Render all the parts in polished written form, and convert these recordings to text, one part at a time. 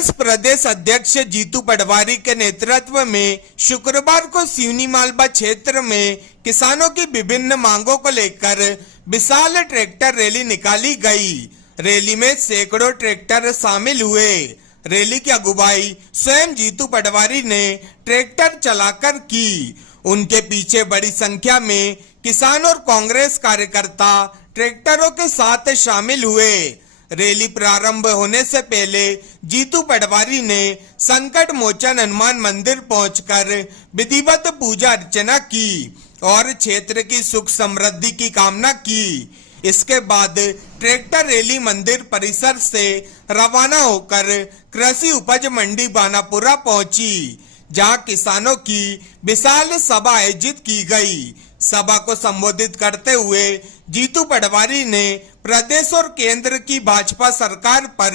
कांग्रेस प्रदेश अध्यक्ष जीतू पटवारी के नेतृत्व में शुक्रवार को सिवनी मालवा क्षेत्र में किसानों की विभिन्न मांगों को लेकर विशाल ट्रैक्टर रैली निकाली गई। रैली में सैकड़ों ट्रैक्टर शामिल हुए। रैली की अगुवाई स्वयं जीतू पटवारी ने ट्रैक्टर चलाकर की। उनके पीछे बड़ी संख्या में किसान और कांग्रेस कार्यकर्ता ट्रैक्टरों के साथ शामिल हुए। रैली प्रारंभ होने से पहले जीतू पटवारी ने संकट मोचन हनुमान मंदिर पहुंचकर विधिवत पूजा अर्चना की और क्षेत्र की सुख समृद्धि की कामना की। इसके बाद ट्रैक्टर रैली मंदिर परिसर से रवाना होकर कृषि उपज मंडी बानापुरा पहुंची, जहां किसानों की विशाल सभा आयोजित की गई। सभा को संबोधित करते हुए जीतू पटवारी ने प्रदेश और केंद्र की भाजपा सरकार पर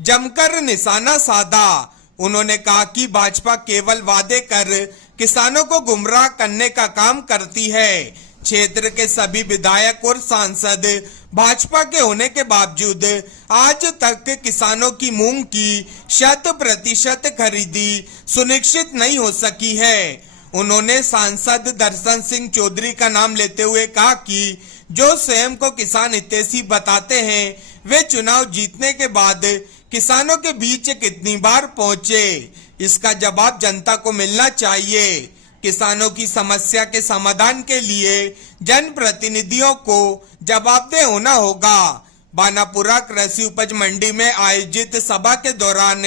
जमकर निशाना साधा। उन्होंने कहा कि भाजपा केवल वादे कर किसानों को गुमराह करने का काम करती है। क्षेत्र के सभी विधायक और सांसद भाजपा के होने के बावजूद आज तक किसानों की मूंग की 100% खरीदी सुनिश्चित नहीं हो सकी है। उन्होंने सांसद दर्शन सिंह चौधरी का नाम लेते हुए कहा कि जो स्वयं को किसान हितैषी बताते हैं, वे चुनाव जीतने के बाद किसानों के बीच कितनी बार पहुंचे, इसका जवाब जनता को मिलना चाहिए। किसानों की समस्या के समाधान के लिए जनप्रतिनिधियों को जवाबदेह होना होगा। बानापुरा कृषि उपज मंडी में आयोजित सभा के दौरान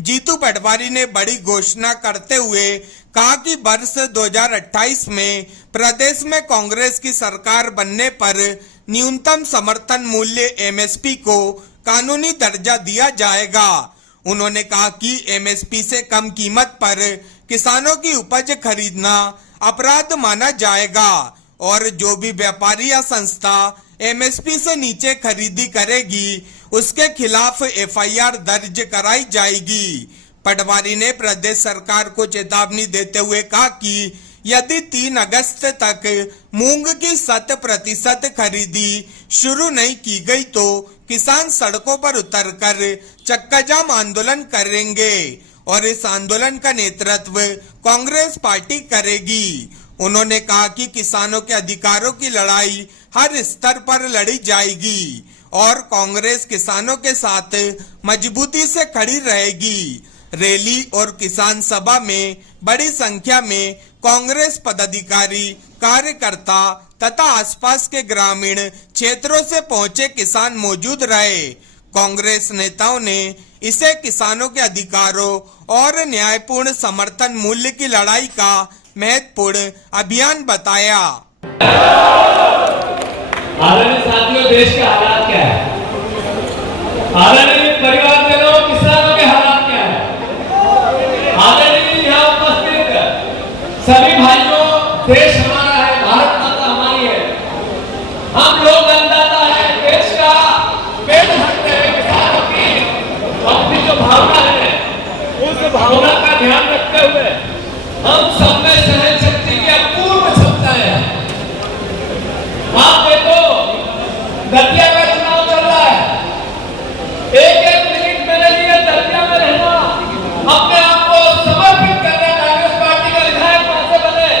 जीतू पटवारी ने बड़ी घोषणा करते हुए कहा कि वर्ष 2028 में प्रदेश में कांग्रेस की सरकार बनने पर न्यूनतम समर्थन मूल्य एमएसपी को कानूनी दर्जा दिया जाएगा। उन्होंने कहा कि एमएसपी से कम कीमत पर किसानों की उपज खरीदना अपराध माना जाएगा और जो भी व्यापारी या संस्था एमएसपी से नीचे खरीदी करेगी उसके खिलाफ एफआईआर दर्ज कराई जाएगी। पटवारी ने प्रदेश सरकार को चेतावनी देते हुए कहा कि यदि 3 अगस्त तक मूंग की 100% खरीदी शुरू नहीं की गई तो किसान सड़कों पर उतरकर चक्काजाम आंदोलन करेंगे और इस आंदोलन का नेतृत्व कांग्रेस पार्टी करेगी। उन्होंने कहा कि किसानों के अधिकारों की लड़ाई हर स्तर पर लड़ी जाएगी और कांग्रेस किसानों के साथ मजबूती से खड़ी रहेगी। रैली और किसान सभा में बड़ी संख्या में कांग्रेस पदाधिकारी, कार्यकर्ता तथा आसपास के ग्रामीण क्षेत्रों से पहुंचे किसान मौजूद रहे। कांग्रेस नेताओं ने इसे किसानों के अधिकारों और न्यायपूर्ण समर्थन मूल्य की लड़ाई का महत्वपूर्ण अभियान बताया। आदरणीय साथियों, देश के हालात क्या है? आदरणीय परिवारजनों, किसानों के हालात क्या है? आदरणीय यहाँ उपस्थित सभी भाइयों, देश हमारा है, भारत माता हमारी है, हम लोग अन्नदाता है, देश का पेट भरते हैं। किसानों की अपनी जो भावना है उस भावना का ध्यान रखते हुए हम सब में सहन शक्ति की अपूर्व क्षमता है। आप देखो, दतिया का चुनाव चल रहा है, एक मिनट मेरे लिए दतिया में रहना, अपने आप को समर्पित करना, कांग्रेस पार्टी का विधायक वहां से बने,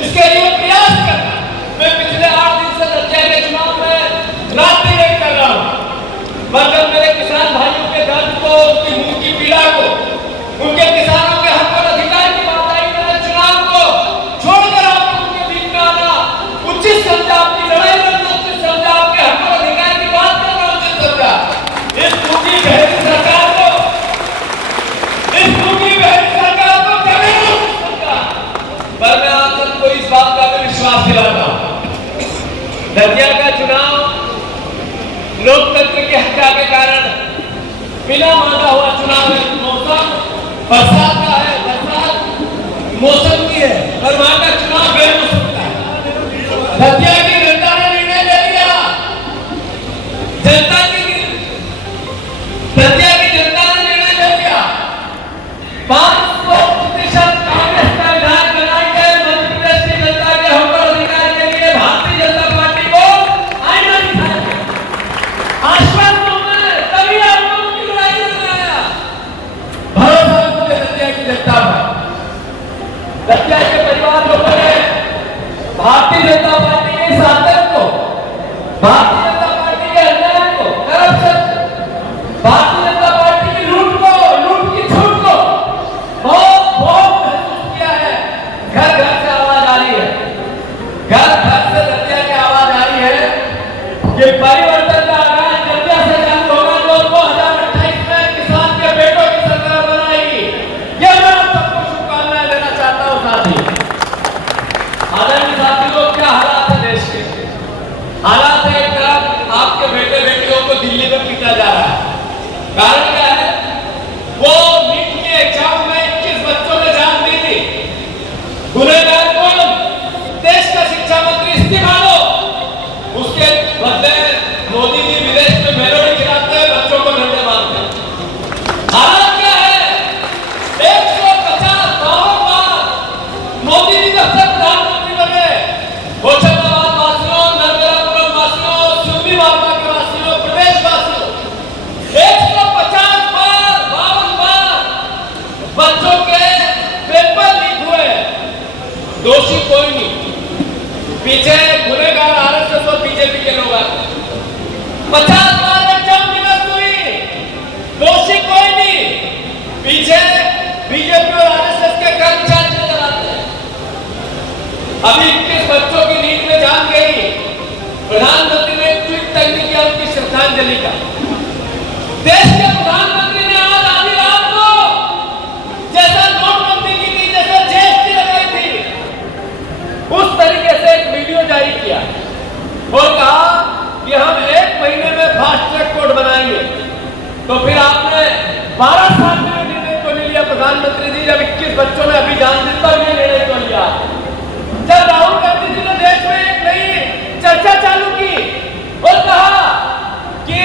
इसके लिए प्रयास करना। मैं पिछले 8 दिन से दतिया के चुनाव में रात दिन एक कर रहा हूं, मतलब मेरे किसान भाइयों के दर्द को, उनकी मुंह की पीड़ा को, उनके किसानों के हक और अधिकार की बात आई। मैंने चुनाव को छोड़कर आप उनके बीच में आना उचित समझा, आपकी लड़ाई लड़ना उचित समझा, आपके हक और अधिकार की बात करना उचित समझा। इस टूटी बहरी सरकार को करने उचित समझा। पर मैं आज सबको इस बात का भी विश्वास दिलाता हूं, दतिया का चुनाव लोकतंत्र की हत्या के कारण बिना मांगा हुआ चुनाव है। मौसम बरसात का है, बरसात मौसम की है, और वहां का चुनाव बेमौसम का है। दतिया की जनता ने निर्णय ले लिया, दतिया की जनता ने निर्णय ले लिया, 500% कांग्रेस का विधायक बनाएंगे। मध्य प्रदेश की जनता के हक और अधिकार के लिए भारतीय जनता पार्टी को आईना दिखाएंगे। आश्वासन में तभी आप लोगों की लड़ाई लड़ रहे हैं। दोषी कोई नहीं, पीछे गुनेगार आरएसएस और बीजेपी के लोग आते। 50 बार एग्जाम निरस्त हुई, दोषी कोई नहीं, पीछे बीजेपी और आरएसएस के कर्मचारी नजर आते हैं। अभी 21 बच्चों की नींद में जान गई, प्रधानमंत्री ने एक ट्वीट तक नहीं किया उनकी श्रद्धांजलि का। देश के प्रधानमंत्री ने आज आधी रात को जैसा नोटबंदी की थी, जैसा जीएसटी लगाई थी, उस तरीके से एक वीडियो जारी किया और कहा कि हम 1 महीने में फास्ट ट्रैक कोर्ट बनाएंगे। तो फिर आपने 12 साल में निर्णय क्यों नहीं लिया प्रधानमंत्री जी, जब 21 बच्चों ने अभी जान दी तब ये निर्णय क्यों लिया? जब राहुल गांधी जी ने देश में एक नई चर्चा चालू की और कहा कि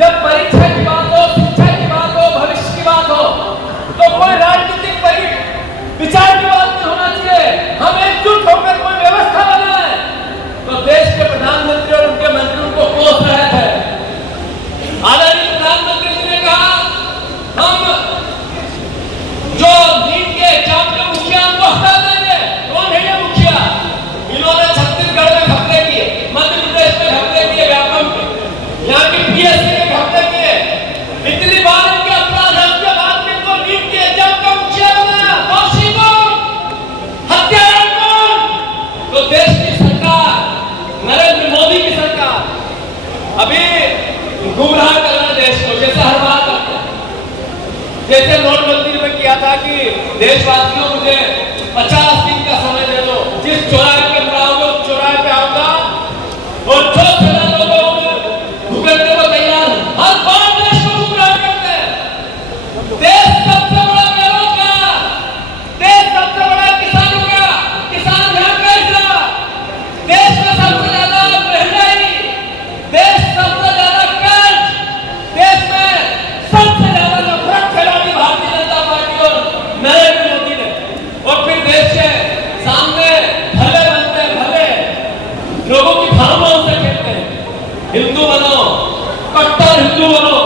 जब परीक्षा की बात हो, शिक्षा की बात हो, भविष्य की बात हो, तो कोई राजनीतिक विचार की बात नहीं होना चाहिए, हम एकजुट होकर कोई व्यवस्था बनाए। तो देश के प्रधानमंत्री और उनके मंत्री उनको कोस रहे थे। आदरणीय प्रधानमंत्री जी ने कहा हम जो नीट के एग्जाम के मुखिया उनको हटा देंगे। कौन है ये मुखिया? इन्होंने छत्तीसगढ़ में घपले किए, मध्य प्रदेश में घपले किए, व्यापम के, यहाँ की पीएससी के घपले किए। इतनी बार इनके अपराध है, उसके बाद भी इनको नीट के एग्जाम का मुखिया बनाया। दोषी कौन? हत्यारा कौन? तो देश की सरकार, नरेंद्र मोदी की सरकार अभी गुमराह कर रहा है देश को, जैसे हर बार करते हैं। जैसे नोटबंदी में किया था कि देशवासियों मुझे 50 दिन का समय दे दो, जिस चौराहे पे बुलाओगे उस चौराहे पे आऊंगा और जो सजा दोगे भुगतने को तैयार हूं। हर बार देश को गुमराह करते हैं। देश सबसे बड़ा बेरोजगार, देश सबसे बड़ा किसानों का, किसान यहाँ कैसे रहा, देश में सबसे ज्यादा महंगाई, देश सबसे ज्यादा कर्ज, देश में सबसे ज्यादा नफरत फैलानी भारतीय जनता पार्टी और नरेंद्र मोदी ने। और फिर देश के सामने भले बनते भले लोगों की भावनाओं से खेलते हैं। हिंदू बनो, कट्टर हिंदू बनो,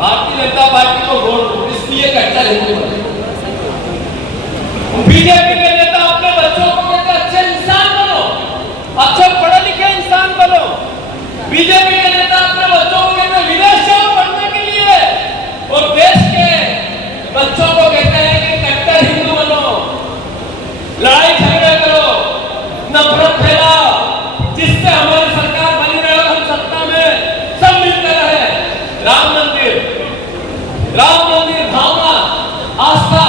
भारतीय जनता पार्टी को वोट दो, इसलिए कट्टर हिंदू बनो। बीजेपी के नेता अपने बच्चों को कहते अच्छे इंसान बनो, अच्छे पढ़े लिखे इंसान बनो। बीजेपी के नेता अपने बच्चों को कहते विदेश जाओ पढ़ने के लिए और देश के बच्चों को कहते हैं कि कट्टर हिंदू बनो, लड़ाई झगड़े करो, नफरत फैलाओ, जिससे हमारी सरकार बनी रहे और हम सत्ता में सब मिलकर रहे। राम मंदिर भावना, आस्था,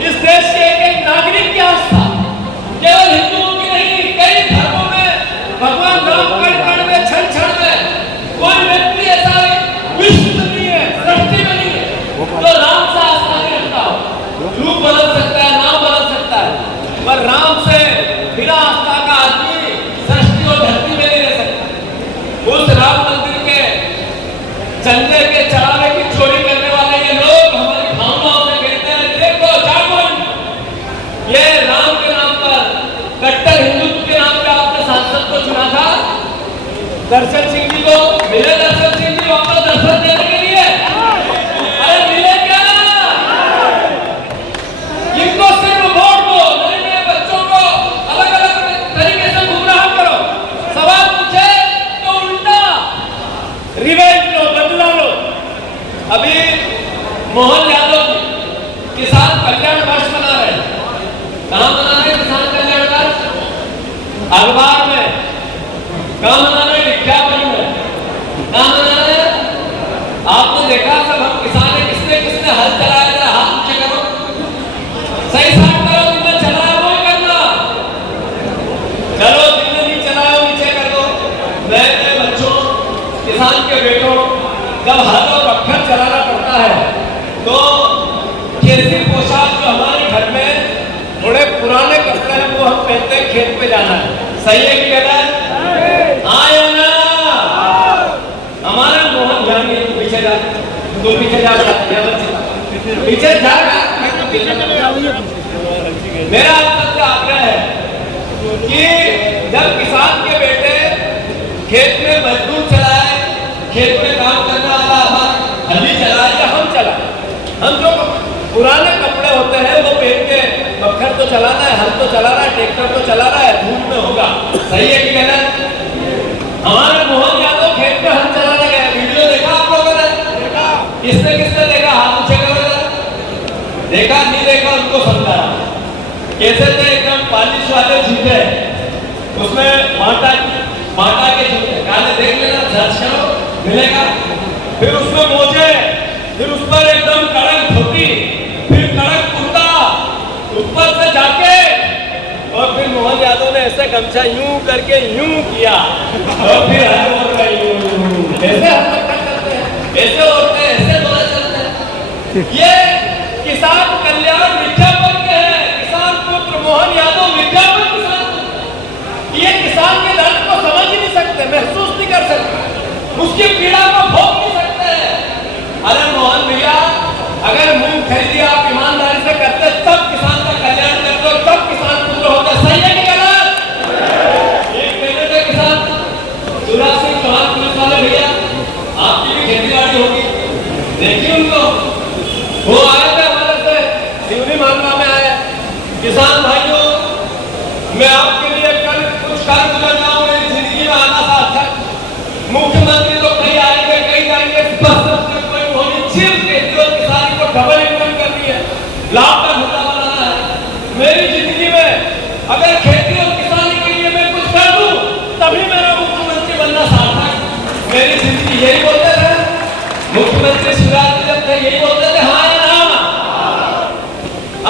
इस देश के एक नागरिक की आस्था, केवल हिंदुओं की नहीं, कई धर्मों में भगवान राम कण कण में, क्षण क्षण में कोई व्यक्ति ऐसा विश्व नहीं है, सृष्टि में नहीं है तो राम से आस्था नहीं रखता हो। रूप बदल सकता है, नाम बदल सकता है, पर राम से बिना आस्था का आदमी सृष्टि और धरती में नहीं रह सकता। उस राम मंदिर के चंदे के चढ़ावे की चोरी करने वाले ये लोग हमारी भावनाओं से कहते हैं देखो जागो, ये राम के नाम पर, कट्टर हिंदुत्व के नाम पे आपने सांसद को चुना था। दर्शन सिंह जी को मिले, दर्शन सिंह जी वापस दर्शन देने के लिए, अरे मिले क्या? इनको सिर्फ वोट दो, नए बच्चों को अलग अलग तरीके से गुमराह करो, सवाल पूछे तो उल्टा रिवेंज लो, बदला लो। अभी मोहन यादव किसान कल्याण वर्ष मना रहे हैं। कहाँ मना रहे किसान कल्याण वर्ष? अखबार में। कहाँ मना रहे? विज्ञापन में। कहाँ मना रहे? आपने देखा सब हम किसान है, किसने किसने हल चलाया, जरा हाथ नीचे करो, सही साफ करो, जिसने चलाया वो करना, चलो जिसने नहीं चलाया वो नीचे कर दो। नए बच्चों, किसान के बेटों, जब हल और पत्थर चलाना पड़ता है तो खेती पोशाक जो हमारे घर में थोड़े पुराने कपड़े हैं वो हम पहनते हैं, खेत पे जाना है। सही है कि गलत? हाँ या ना? हमारे मोहन जानी पीछे जा, तो पीछे जा, पीछे जा। मेरा आप सबसे आग्रह है कि जब किसान के बेटे खेत में मजदूर चलाए, खेत में काम करने वाला हल्दी चलाए या हम चलाए, हम जो पुराने कपड़े होते हैं वो पहन के पत्थर तो तो चलाना है, हल तो चला रहा है, ट्रैक्टर तो चला रहा है, धूप में होगा। सही है कि गलत? हमारे मोहन यादव खेत में हल चलाने गए, वीडियो देखा आप लोगों ने? किसने किसने देखा? हाथ ऊंचे करो। देखा नहीं देखा उनको समझा। कैसे थे? एकदम पालिश वाले जूते, उसमें माटा के जूते, काले देख लेना, सर्च करो मिलेगा। फिर उसमें मोजे, फिर उस पर एकदम कड़क धोती, फिर कड़क कुर्ता, ऊपर से जैकेट, और फिर मोहन यादव ने ऐसे गमछा यूं करके यूं किया, और फिर ऐसे हम लोग करते हैं, ऐसे होते हैं, ऐसे दौड़े चलते हैं। ये किसान कल्याण मिर्जापुर के हैं, किसान पुत्र मोहन यादव मिर्जापुर किसान पुत्र। ये किसान के दर्द को समझ ही नहीं सकते, महसूस नहीं कर सकते, उसकी पीड़ा को भोग नहीं सकते। अरे मोहन भैया, अगर मूंग खरीदी आप ईमानदारी से करते तब किसान का कल्याण करते हो, तब किसान पुत्र होते। सही है कि गलत? एक महीने में किसान शिवराज सिंह चौहान पुलिस वाले भैया, आपकी भी खेती बाड़ी होगी, देखिए उनको, वो आए थे हमारे से सिवनी मालवा में आए। किसान भाइयों, मैं आपके लिए कल कुछ कर गुजर जाऊं, मेरी जिंदगी में आना था अच्छा। मुख्यमंत्री तो कहीं आएंगे, कहीं जाएंगे, कोई होनी सिर्फ किसान को डबल इनकम करनी है, लाभ का धंधा बनाना है। मेरी जिंदगी में अगर खेती और किसानी के लिए मैं कुछ कर दूं, तभी मेरा मुख्यमंत्री बनना सार्थक। मेरी जिंदगी यही बोलते थे मुख्यमंत्री शिवराज जी जब थे, यही बोलते थे हाँ या ना।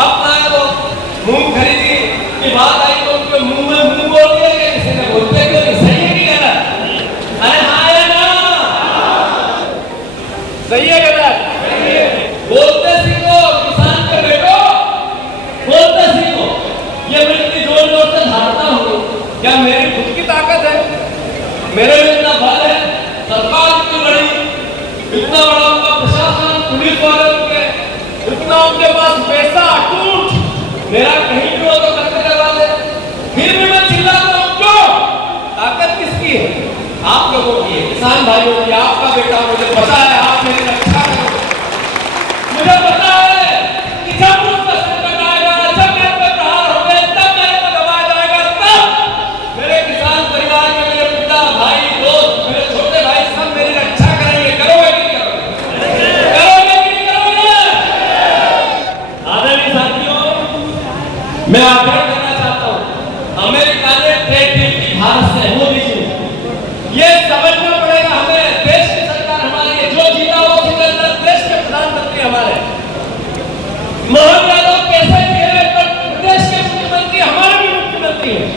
अब ना वो मूंग खरीदी की बात आई तो उनके मुंह में मुंह बोल दिया कि किसी ने बोलते क्यों नहीं? सही है कि गलत? अरे हाँ या ना? सही है गलत? बोलते सीखो किसान के बेटो, बोलते सीखो। ये मैं इतनी जोर जोर से धारता हूँ, क्या मेरी खुद की ताकत है? मेरे में इतना बल है? सरकार इतनी बड़ी, इतना बड़ा उनका प्रशासन, पुलिस वाले उनके, इतना उनके पास पैसा अटूट, मेरा कहीं भी हो तो करते करवा दे, फिर भी मैं चिल्लाता हूं। क्यों? ताकत किसकी है? आप लोगों की है, किसान भाइयों की। आपका बेटा मुझे पता है, आप मेरी रक्षा करोगे। मुझे पता है कि जब मुझ पर संकट आएगा, जब मेरे पर प्रहार होंगे, तब मेरे पर दबाया जाएगा, तब मेरे किसान परिवार के मेरे पिता, भाई, दोस्त, मेरे छोटे भाई सब मेरी रक्षा करेंगे। करोगे कि नहीं करोगे? करोगे कि नहीं करोगे? आदरणीय साथियों, मैं आग्रह करना चाहता हूं, अमेरिका ने ट्रेड डील की भारत से, मोदी जी, ये समझना पड़ेगा हमें। देश की सरकार हमारी है, जो जीता वो जीता, देश के प्रधानमंत्री हमारे। मोहन यादव कैसे खेले तो प्रदेश के मुख्यमंत्री हमारे भी मुख्यमंत्री हैं।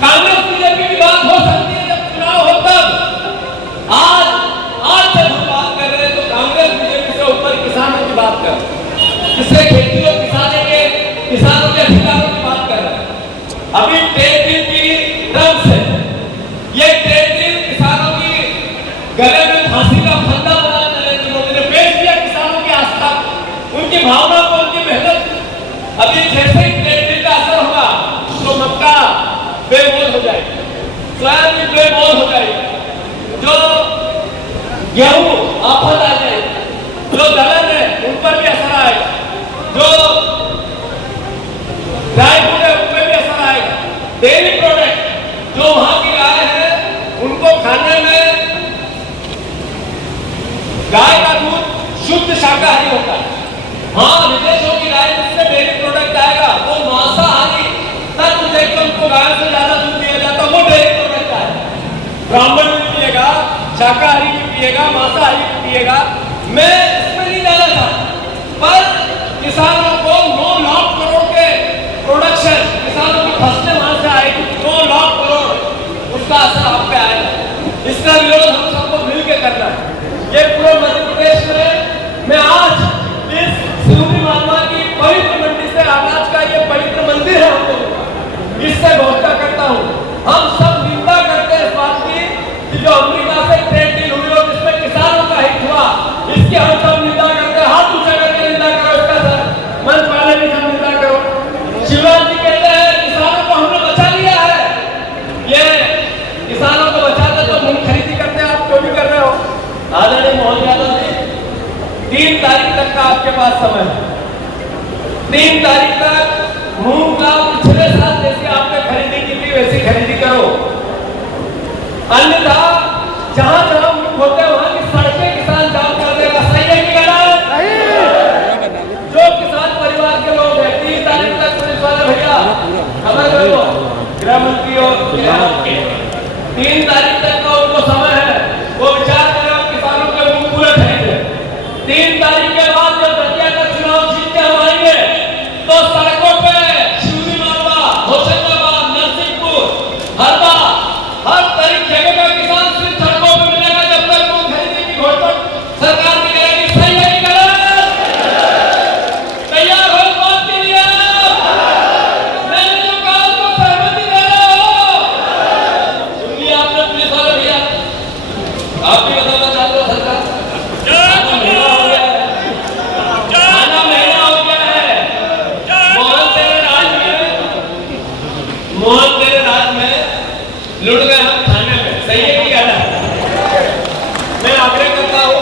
कांग्रेस बीजेपी की बात हो सकती है जब चुनाव हो तब। आज जब हम बात कर रहे हैं तो कांग्रेस बीजेपी से ऊपर किसानों की बात कर रहे हैं, किससे खेती और किसानों के अधिकारों की बात कर रहे हैं। अभी ट्रेड डील की तरफ से ये ट्रेड डील किसानों की गले में फांसी का फंदा बना नरेंद्र मोदी ने पेश किया, किसानों की आस्था, उनकी भावना को, उनकी मेहनत। अभी जैसे ही ट्रेड डील का असर होगा तो मक्का बेमोल हो जाएगी, सोयाबीन बेमोल हो जाएगी, जो गेहूं आफत आ जाएगी, जो दलहन है उन पर भी असर आएगा, जो ड्राई फ्रूट है उन पर भी असर आएगा। डेयरी प्रोडक्ट जो वहां की गाय है उनको खाने में गाय का दूध शुद्ध शाकाहारी होता है। हाँ, विदेशों की गाय जिससे डेयरी प्रोडक्ट आएगा वो मांसाहारी, तब देखकर उनको गाय से ज्यादा दूध दिया जाता है, वो डेयरी प्रोडक्ट आएगा। ब्राह्मण भी पिएगा, शाकाहारी भी पिएगा, मांसाहारी भी पिएगा। मैं इसमें नहीं जाना चाहता, पर किसानों को 9 लाख करोड़ के प्रोडक्शन, किसानों की फसलें वहां से आएगी, 9 लाख करोड़, उसका असर आप पे आएगा। इसका विरोध हम सबको मिलकर करना है। ये पूरे मध्य प्रदेश में मैं आज इस सिवनी मालवा की पवित्र मंडी से, आकाश का ये पवित्र मंदिर है, हम लोग इससे घोषणा करता हूँ, हम सब निंदा करते हैं इस बात की कि जो अमेरिका से ट्रेड डील हुई और जिसमें किसानों का हित हुआ, इसकी हम सब निंदा करते हैं। हाथ ऊंचा करके निंदा करो इसका, सर मंच वाले भी सब निंदा करो। शिवराज जी कहते हैं किसानों को हमने बचा लिया है, ये किसानों को बचाते तो मूंग खरीदी करते, आप क्यों भी कर रहे हो? आदरणीय मोहन यादव जी, 3 तारीख तक का आपके पास समय है। 3 तारीख तक मूंग का ऊर्जा मंत्री और 3 तारीख तक का उनको समय है, वो विचार करें और किसानों के मुंह पूरे खरीदे। 3 तारीख के बाद जब दतिया का चुनाव जीत के हम आएंगे तो सड़कों पे शिवनी मालवा, होशंगाबाद, नरसिंहपुर, हरदा, हर तरीके जगह का किसान सिर्फ सड़कों पे मिलेगा जब तक मूंग खरीदने की घोषणा सरकार नहीं करेगी। सही है कि गलत? तैयार हो इस बात के लिए? मैंने जो कहा उसको सहमति दे रहे हो? सुन लिया आपने पुलिस वाले भैया? आप भी बताना चाहते हो सरकार? आना महीना हो गया है। मोहन तेरे राज में लुट गए हम थाने में। सही है कि गलत? मैं आग्रह करता हूँ,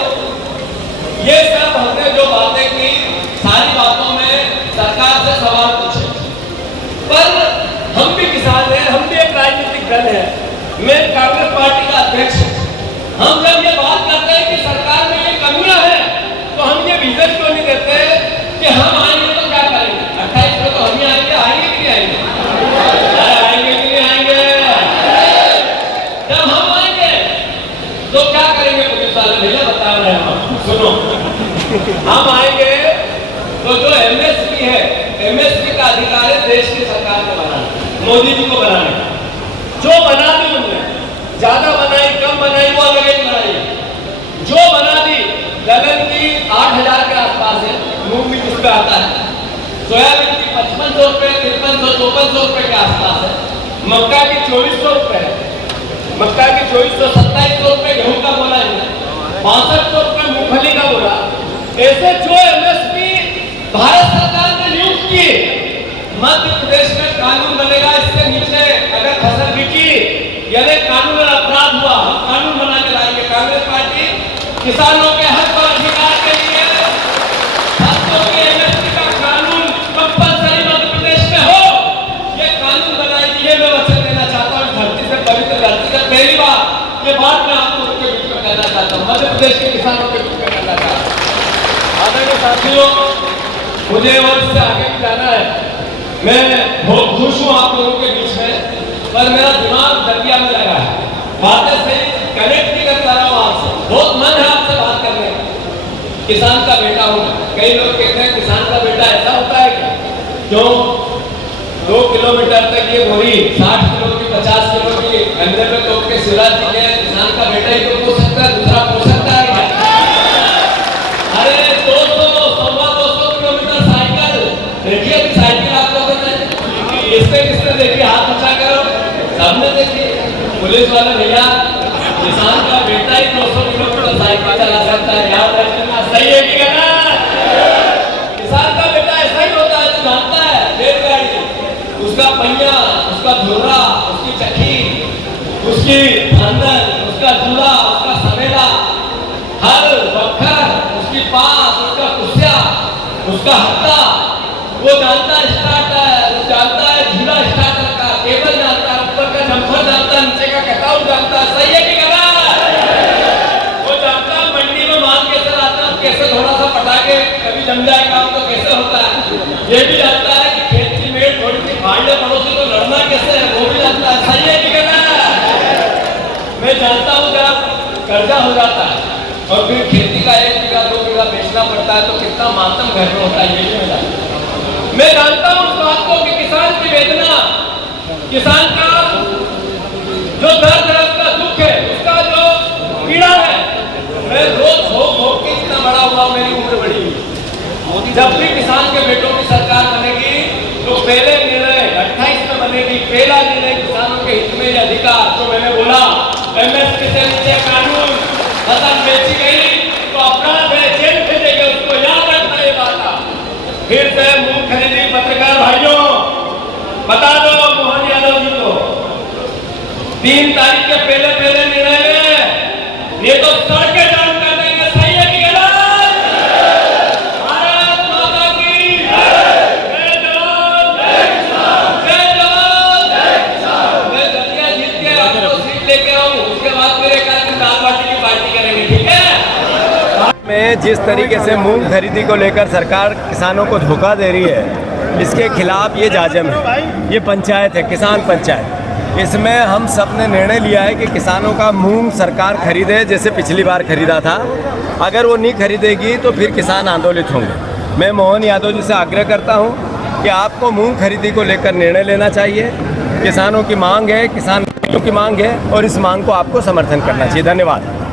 ये सब हमने जो बातें की, सारी बातों में सरकार से सवाल पूछे, पर हम भी किसान हैं, हम भी एक राजनीतिक दल है, मैं कांग्रेस पार्टी का अध्यक्ष हूँ। हम जब ये बात करते हैं कि सरकार में ये कमियां हैं, तो हम ये विजन क्यों नहीं देते कि हम आएंगे तो क्या करेंगे? 28 में तो हम ही आएंगे, आएंगे कि नहीं आएंगे? आएंगे कि नहीं आएंगे? जब हम आएंगे तो क्या करेंगे? पुलिस वाले भैया बता रहे हैं, हम सुनो, हम आएंगे तो जो एमएसपी है, एमएसपी का अधिकार है देश की सरकार को बनाना, मोदी जी को बनाने का। जो बना दी उन्होंने, ज्यादा बनाई कम बनाई वो अलग एक लड़ाई है। जो बना दी, दलहन की 8,000 के आसपास है, मूंग भी किस पे आता है, सोयाबीन की 5500 रुपए, 5300, 5400 रुपए के आसपास है, मक्का की 2400 रुपए है, मक्का की 2400, 2700 रुपए गेहूं का बोला है, 6500 रुपए मूंगफली का बोला। ऐसे जो एमएसपी भारत सरकार ने नियुक्त की, मध्य प्रदेश में कानून बनेगा इससे नीचे अगर फसल बिकी यानी कानून और अपराध हुआ, हम कानून बना के लाएंगे। कांग्रेस पार्टी किसानों के हक और अधिकार के लिए फसलों के एमएसपी का कानून कंपलसरी मध्य प्रदेश में हो, ये कानून बनाएगी। ये मैं वचन देना चाहता हूँ धरती से, पवित्र धरती से पहली बार ये बात मैं आप लोगों के बीच में कहना चाहता हूँ, मध्य प्रदेश के किसानों के बीच में कहना चाहता हूँ। आदरणीय साथियों, मुझे और इससे आगे भी जाना है। मैं बहुत खुश हूँ आप लोगों के बीच में, पर मेरा दिमाग दतिया में लगा है, बातें सही कनेक्ट नहीं कर पा रहा हूँ आपसे। बहुत मन है आपसे बात करने का। किसान का बेटा हूँ। कई लोग कहते हैं किसान का बेटा ऐसा होता है क्या? क्यों 2 किलोमीटर तक ये बोरी 60 किलो की 50 किलो की कंधे पे तोड़ के शिवराज जी के किसान का बेटा ही तो पूछ सकता है, दूसरा पूछ सकता है क्या? अरे 200 किलोमीटर साइकिल देखिए, साइकिल आप लोगों ने किसने देखी? हाथ ऊंचा करो, सबने देखी। पुलिस वाले भैया, किसान का बेटा ही 200 किलोमीटर साइकिल चला सकता है, याद रखना। सही है कि गलत? किसान का बेटा ऐसा ही होता है, जो जानता है रेलगाड़ी, उसका पहिया, उसका धुर्रा, उसकी चक्की, उसकी अंदर, उसका चूल्हा, उसका सवेला, हर बखर, उसकी पास, उसका कुसिया, उसका हत्ता, वो जानता है स्टार्टर, वो जानता है झूला स्टार्टर का, केबल जानता है, ऊपर का जम्पर जानता है, नीचे का कटाऊ जानता है। सही है कि गलत? वो जानता है मंडी में माल कैसे लाता है, कैसे थोड़ा सा पटा के कभी जम जाए काम तो कैसे होता है। ये भी जानता है कि खेत की मेड़ थोड़ी सी फाड़ने पड़ोसी तो लड़ना कैसे है, वो भी जानता है। सही है कि गलत? मैं जानता हूँ जब कर्जा हो जाता है और फिर खेती का 1 बीघा 2 बीघा बेचना पड़ता है तो कितना मातम घर में होता है, ये भी मैं जानता हूँ। मैं जानता हूं उस बात को कि किसान की वेदना, किसान का जो दर्द है, उसका दुख है, उसका जो पीड़ा है, मैं रोज भोग के इतना बड़ा हुआ, मेरी उम्र बड़ी हुई। जब भी किसान के बेटों की सरकार बनेगी तो पहले निर्णय 28 में बनेगी, पहला निर्णय किसानों के हित में अधिकार, जो मैंने बोला एमएसपी से नीचे कानून, फसल बेची गई तो अपराध है, जेल भेजेंगे उसको, याद रखना ये बात। फिर से मूंग खरीदी, पत्रकार भाइयों बता दो मोहन यादव जी को, 3 तारीख के पहले निर्णय में ये तो सड़कें जाम कर देंगे। सही है कि गलत? भारत माता की जय जवान, जय किसान, जय जवान, जय किसान। मैं दतिया जीत के आपको सीट लेके आऊं, उसके बाद मेरे कार्यक्रम दाल बाटी की पार्टी करेंगे, ठीक है? में जिस तरीके से मूंग खरीदी को लेकर सरकार किसानों को धोखा दे रही है, इसके खिलाफ ये जाजम है। ये पंचायत है, किसान पंचायत। इसमें हम सब ने निर्णय लिया है कि किसानों का मूंग सरकार खरीदे, जैसे पिछली बार खरीदा था। अगर वो नहीं खरीदेगी तो फिर किसान आंदोलित होंगे। मैं मोहन यादव जी से आग्रह करता हूँ कि आपको मूंग खरीदी को लेकर निर्णय लेना चाहिए। किसानों की मांग है, किसान की मांग है और इस मांग को आपको समर्थन करना चाहिए। धन्यवाद।